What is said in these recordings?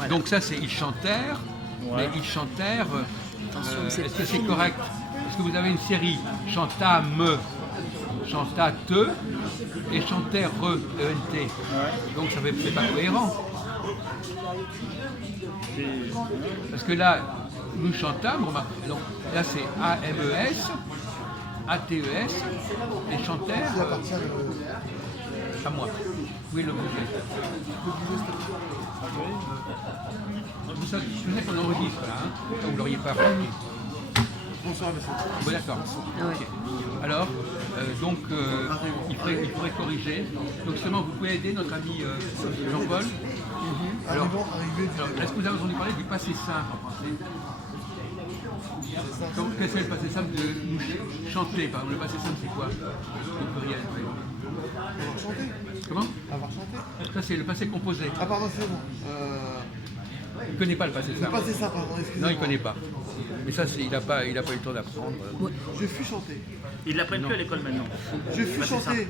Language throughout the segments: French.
Voilà. Donc ça, c'est ils chantèrent, Ouais. mais ils chantèrent. Attention, c'est Est-ce que c'est fini. correct? Est-ce que vous avez une série chantâme, chantate et chantèrent, ENT? Ouais. Donc ça fait c'est pas cohérent. C'est- Parce que là, nous chantâmes, remarque, donc, là c'est AMES, ATES, et chantèrent Ça appartient à moi. Oui, le bouger. Vous savez qu'on enregistre là, hein? Vous ne l'auriez pas remarqué. Bonsoir, monsieur. Bon, d'accord. Ah ouais. Ok. Alors, il faudrait corriger. Donc seulement, vous pouvez aider notre ami Jean-Paul. Alors, est-ce que vous avez entendu parler du passé simple en français? Qu'est-ce que c'est le passé simple de nous chanter? Par exemple, le passé simple, c'est quoi? Au pluriel. Avoir chanté. Comment? Avoir chanté. Ça, c'est le passé composé. Ah, pardon, c'est bon. Il ne connaît pas le passé Le simple. passé ça, pardon, excusez-moi. Non, il ne connaît pas. Mais ça, il n'a pas eu le temps d'apprendre. Je fus chanté. Ils l'apprennent plus à l'école maintenant. Je fus chanté.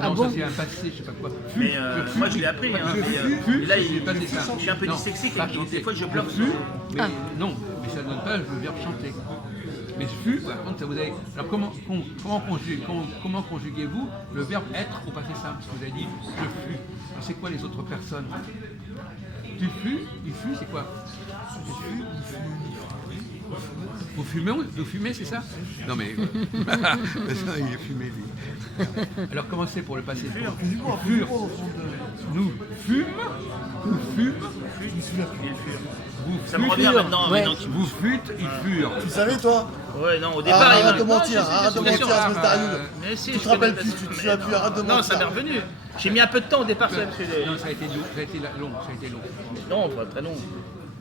Ah Non, bon? ça, c'est un passé, je ne sais pas quoi. Mais moi je l'ai appris. Hein, mais, et là, C'est pas je ça. suis un peu Non, dyslexique pas et chanter. des fois je bloque. Fus, mais Ah. non, mais ça ne donne pas le verbe chanter. Mais fut, par contre, ça vous avez. Alors comment conjuguez-vous le verbe être au passé simple? Parce que vous avez dit je fus. Alors, c'est quoi les autres personnes? Tu fus, il fut, c'est quoi? Vous fumez, c'est ça? Non mais. Il est fumé lui. Alors comment c'est pour le passé? Excusez-moi, Fur. au fond de... Nous fûmes, nous fûmes, Je me souviens plus. vous Ça me fûtes, revient maintenant. Ouais. Maintenant qu'il- vous fûtes, ils furent. Tu savais, toi? Ouais, non, au départ, il Arrête de m'a- mentir, Non, je sais, arrête de bien sûr. mentir, espèce d'ariole. Mais si, Tu je te rappelles connais plus, pas- tu te mais souviens plus, arrête de Non, ça m'est mentir. revenu. J'ai mis un peu de temps au départ, ça, parce que- Non, ça a été long, ça a été long. Non, pas très long.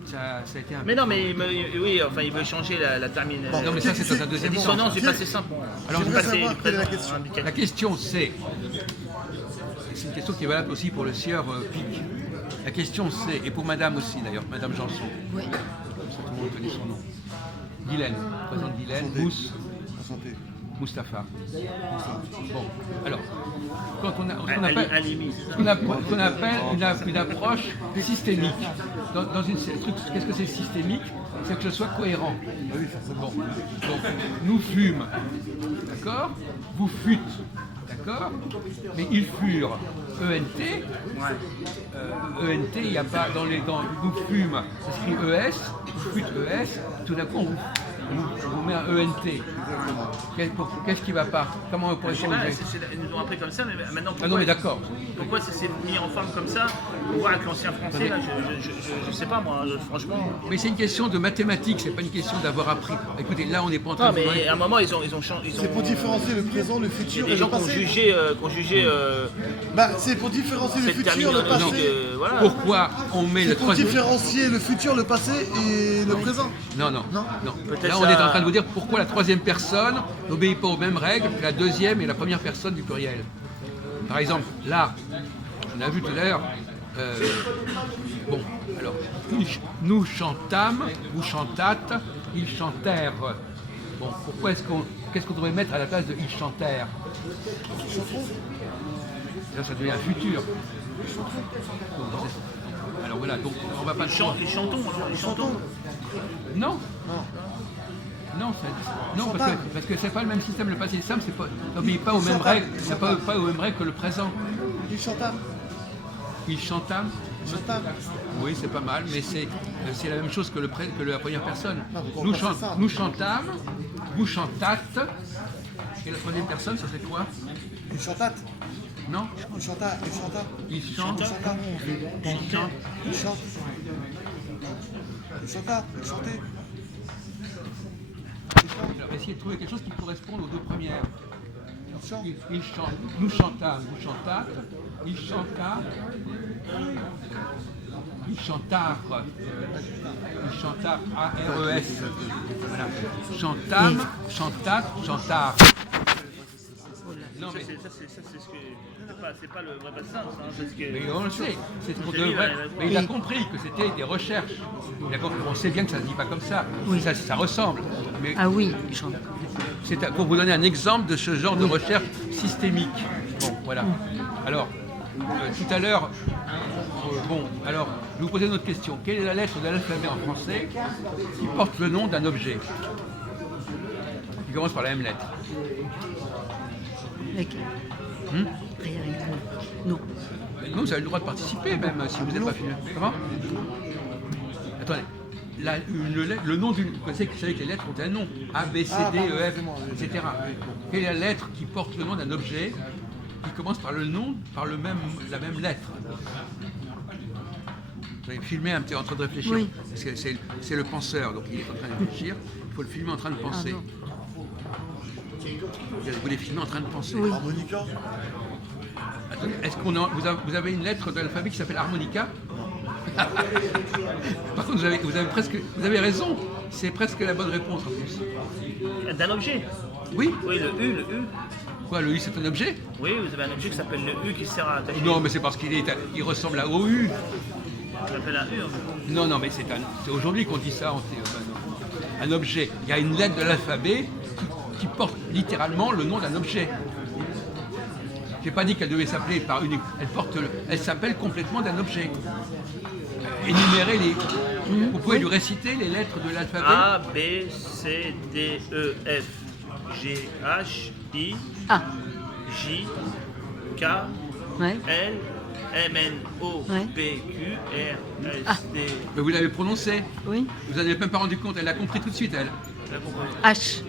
Ça a été un Mais non, mais oui, enfin, il veut changer la terminaison. Bon, Non mais ça c'est dans un deuxième temps. Dissonance du Tiens. passé simple. Alors, Du j'aimerais passé, savoir du quelle est la présent, question. indicatif. La question c'est une question qui est valable aussi pour le sieur Pic. La question c'est, et pour madame aussi d'ailleurs, madame Janson, Oui. comme ça tout le monde connaît son nom. Guylaine, présente Guylaine, Mousse, Santé. Mustapha. Bon, alors, quand on a, Alimi, c'est ça. ce qu'on appelle une approche systémique. Dans une, qu'est-ce que c'est systémique? C'est que ce soit cohérent. Oui, forcément. Donc, nous fûmes, d'accord? Vous fûtes, d'accord? Mais ils furent, ENT. ENT, il n'y a pas dans nous fûmes, ça s'écrit ES, vous fûtes ES, tout d'un coup on vous met un ENT. Qu'est-ce qui ne va pas? Comment on pourrait Je sais pas, corriger? ils nous ont appris comme ça, mais maintenant pourquoi, Ah non mais d'accord. pourquoi c'est mis en forme comme ça? On voit avec l'ancien français, là, je sais pas moi, franchement. Mais c'est une question de mathématiques, c'est pas une question d'avoir appris. Écoutez, là on n'est pas en train Non, de... mais à un moment, ils ont changé. C'est pour différencier le présent, le Il y a futur des et le gens qui ont passé. jugé Bah, c'est pour différencier le cette futur, le terminologie passé. de. Voilà. Pourquoi on met le C'est pour troisième... différencier le futur, le passé et le présent. Non. Peut-être Là, on est en ça- train de vous dire pourquoi la troisième personne n'obéit pas aux mêmes règles que la deuxième et la première personne du pluriel. Par exemple, là, on a vu tout à l'heure, bon, alors, nous chantâmes, vous chantâtes, ils chantèrent. Bon, pourquoi qu'est-ce qu'on devrait mettre à la place de ils chantèrent? Là, ça devient un futur. Alors voilà, donc on va pas... Les chantons, alors, les chantons. Non. Non, parce que c'est pas le même système. Le passé simple, n'obéit pas aux mêmes règles. C'est pas aux mêmes règles que le présent. Il chantâme. Il chantâme. Chantâme. Oui, c'est pas mal, mais c'est la même chose que la première personne. Ah, Nous, pourquoi c'est ça? nous chantâmes, vous chantâtes, et la troisième personne, ça serait quoi? Il chantate. Non? Il chanta. Il chanta. Il chante. Il chanta. Il chante. Il chante. Il chanta. Il chantait. Alors, essayez de trouver quelque chose qui corresponde aux deux premières. Il chante. Il chante. Nous chantâmes, vous chantâtes. Il chanta. Il chantât. Il chanta A-R-E-S. Voilà. Chantâme, chantate, chantard. Non, mais, Ça, c'est ce que. C'est pas le vrai bassin, ça. Hein, parce que... mais on le sait, c'est pour de Oui, vrai. ouais, Mais il a compris que c'était des recherches. On sait bien que ça ne se dit pas comme ça. Ça ressemble. Mais Ah oui, ils chantent. c'est pour vous donner un exemple de ce genre de recherche systémique. Bon, voilà. Alors, tout à l'heure, bon, alors, Je vais vous poser une autre question. Quelle est la lettre de l'alphabet en français qui porte le nom d'un objet? Qui commence par la même lettre. Mec. Hmm? Rien. Non. Non, vous avez le droit de participer même si vous n'êtes pas filmé. Comment? Attendez. Le nom d'une. Vous savez que les lettres ont un nom. A, B, C, D, E, F, etc. Quelle est la lettre qui porte le nom d'un objet qui commence par le nom, par la même lettre? Vous avez filmé un petit en train de réfléchir. Oui. Parce que c'est le penseur, donc il est en train de réfléchir. Il faut le filmer en train de penser. non. Vous les filmez en train de penser. Oui. Harmonica. Attendez, est-ce vous avez une lettre de l'alphabet qui s'appelle harmonica? Par contre, vous avez raison. C'est presque la bonne réponse en plus. D'un objet. Oui. Oui, le U. Quoi, le U c'est un objet? Oui, vous avez un objet qui s'appelle le U qui sert à attacher. Non, mais c'est parce il ressemble à OU. Ça s'appelle un U. En fait. Non, mais c'est aujourd'hui qu'on dit ça. Un objet. Il y a une lettre de l'alphabet qui porte littéralement le nom d'un objet. J'ai pas dit qu'elle devait s'appeler par une. Elle s'appelle complètement d'un objet. Énumérer les. Vous pouvez lui réciter les lettres de l'alphabet? A, B, C, D, E, F, G, H, I, Ah. J, K, Ouais. L, M, N, O, Ouais. P, Q, R, S, T. Mais vous l'avez prononcé. Oui. Vous n'en avez même pas rendu compte. Elle l'a compris tout de suite, elle. T'as compris? H.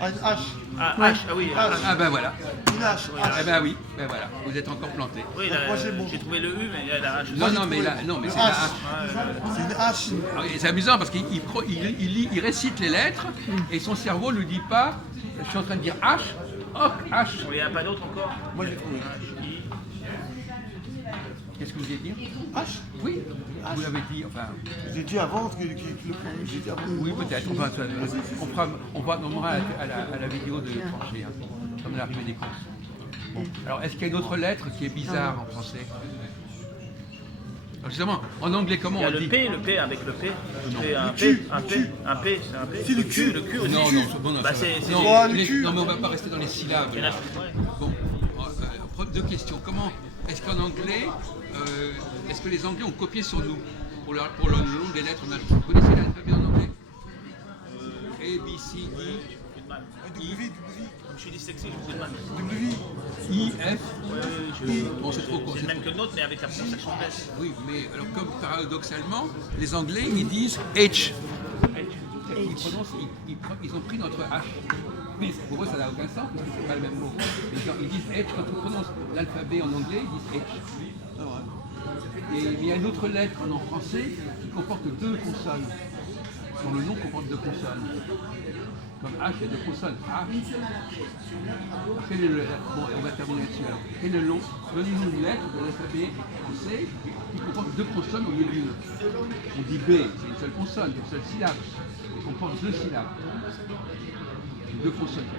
H. Ah, Ouais. H, ah oui, H. H. Ah ben voilà. Une H. Eh ben oui. Ben voilà. Vous êtes encore planté. Oui, Moi, j'ai bon. j'ai trouvé le U, mais il y a la H. Non, mais là, non, mais c'est la H. C'est une H. Ah, et c'est amusant parce il récite les lettres et son cerveau ne lui dit pas. Je suis en train de dire H. Oh, H. Il n'y en a pas d'autre encore? Moi, j'ai trouvé. H, I. Qu'est-ce que vous vouliez dire? H. Oui. Vous l'avez dit. Enfin. J'ai dit avant que le j'ai dit avant. Oui, peut-être. Enfin, on aura à la vidéo de trancher, hein, comme l'arrivée des courses. Bon. Alors, est-ce qu'il y a une autre lettre qui est bizarre en français? Alors, justement, en anglais, comment Il y a on le dit? P, avec le P. C'est un Q, P, un P, Q. un P, c'est un P. C'est le Q. Le Q aussi. Non, non, Bah, ça va. c'est- Non, Oh, le les- cul. non, mais on va pas rester dans les syllabes. Il y en a- là. ouais. Bon, deux questions. Comment est-ce qu'en anglais, est-ce que les Anglais ont copié sur nous pour le nom des lettres? Vous connaissez l'alphabet en anglais? A, B, C, D, W. Comme je suis dyslexique, je vous demande. W. I, F. Bon, c'est trop C'est court. le même que le nôtre, mais avec la prononciation anglaise. Oui, mais alors comme paradoxalement, les Anglais ils disent H. Ils prononcent, ils ont pris notre H. Mais pour eux ça n'a aucun sens parce que c'est pas le même mot. Mais genre, ils disent H quand ils prononcent l'alphabet en anglais, ils disent H. Et il y a une autre lettre en français qui comporte deux consonnes. Dont le nom comporte deux consonnes. Comme H, il y a deux consonnes. H. Bon, on va terminer là-dessus. Alors. Quel est le nom? Donnez-nous une lettre de l'alphabet français qui comporte deux consonnes au lieu d'une. On dit B, c'est une seule consonne, une seule syllabe. Il comporte deux syllabes. Deux consonnes.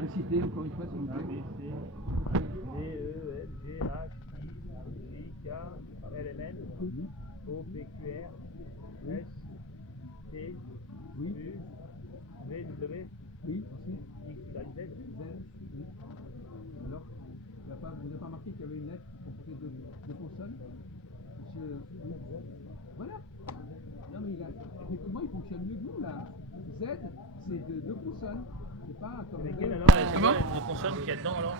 Incitez encore une fois, s'il vous plaît. D, E, F, G, H, I, J, K, L, M, N, O, P, Q, R, S, T, Oui. U, V, W, Oui, ensuite. X, Y, Z. Oui. Alors, vous n'avez pas remarqué qu'il y avait une lettre qui comportait deux consonnes? Monsieur. Oui. Voilà. Non, mais effectivement, il fonctionne mieux que nous, là. Z, c'est deux consonnes. C'est pas comme. Lesquelles alors? Comment? Les consonnes qu'il y a dedans alors?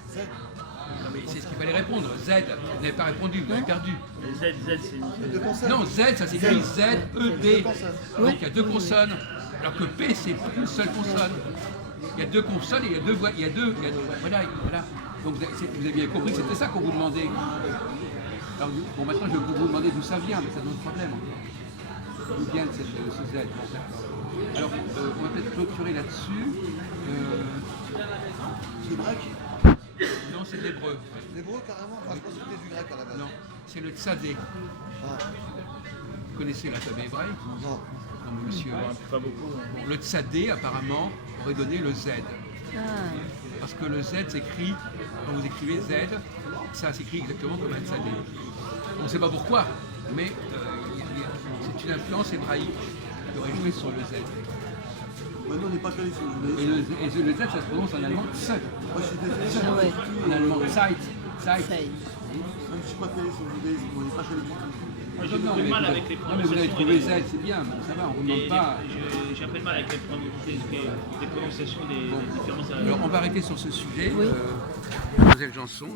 Non, mais c'est ce qu'il fallait répondre. Z, vous n'avez pas répondu, vous avez perdu. Z, c'est une. Deux consonnes. Non, Z, ça s'écrit Z, E, D. consonnes. Donc il y a deux consonnes. Alors que P, c'est une seule consonne. Il y a deux consonnes et il y a deux voix. Voilà. Donc vous aviez compris que c'était ça qu'on vous demandait. Alors, bon, maintenant je vais vous demander d'où ça vient, mais c'est notre problème. D'où vient ce Z? Bon, d'accord. Alors, on va peut-être clôturer là-dessus. Le grec. Non, c'est de l'hébreu. L'hébreu, carrément. Ah, je pense que c'était du grec à la base. Non, c'est le tzadé. Ah, Vous connaissez l'alphabet hébraïque? non. Non, mais monsieur. Pas beaucoup. Bon, le tzadé, apparemment, aurait donné le Z. Ah. Parce que le Z s'écrit, quand vous écrivez Z, ça s'écrit exactement comme un tzadé. On ne sait pas pourquoi, mais c'est une influence hébraïque qui aurait joué sur le Z. Maintenant, on n'est pas calé sur le Et le Z, ça se prononce en allemand Zeit. Moi, je suis désolé. Ah ouais. En allemand Zeit. Saï. Même si je suis pas calé sur le judaïsme, on n'est pas calé du tout. Moi, j'ai Non, beaucoup de mais mal vous avec avez- les non, mais vous avez prononciations. trouvé ça, c'est bien, bon, ça va, on ne vous demande pas. J'ai un peu de mal avec les prononciations des différences. Alors on va arrêter sur ce sujet. Mademoiselle Janson.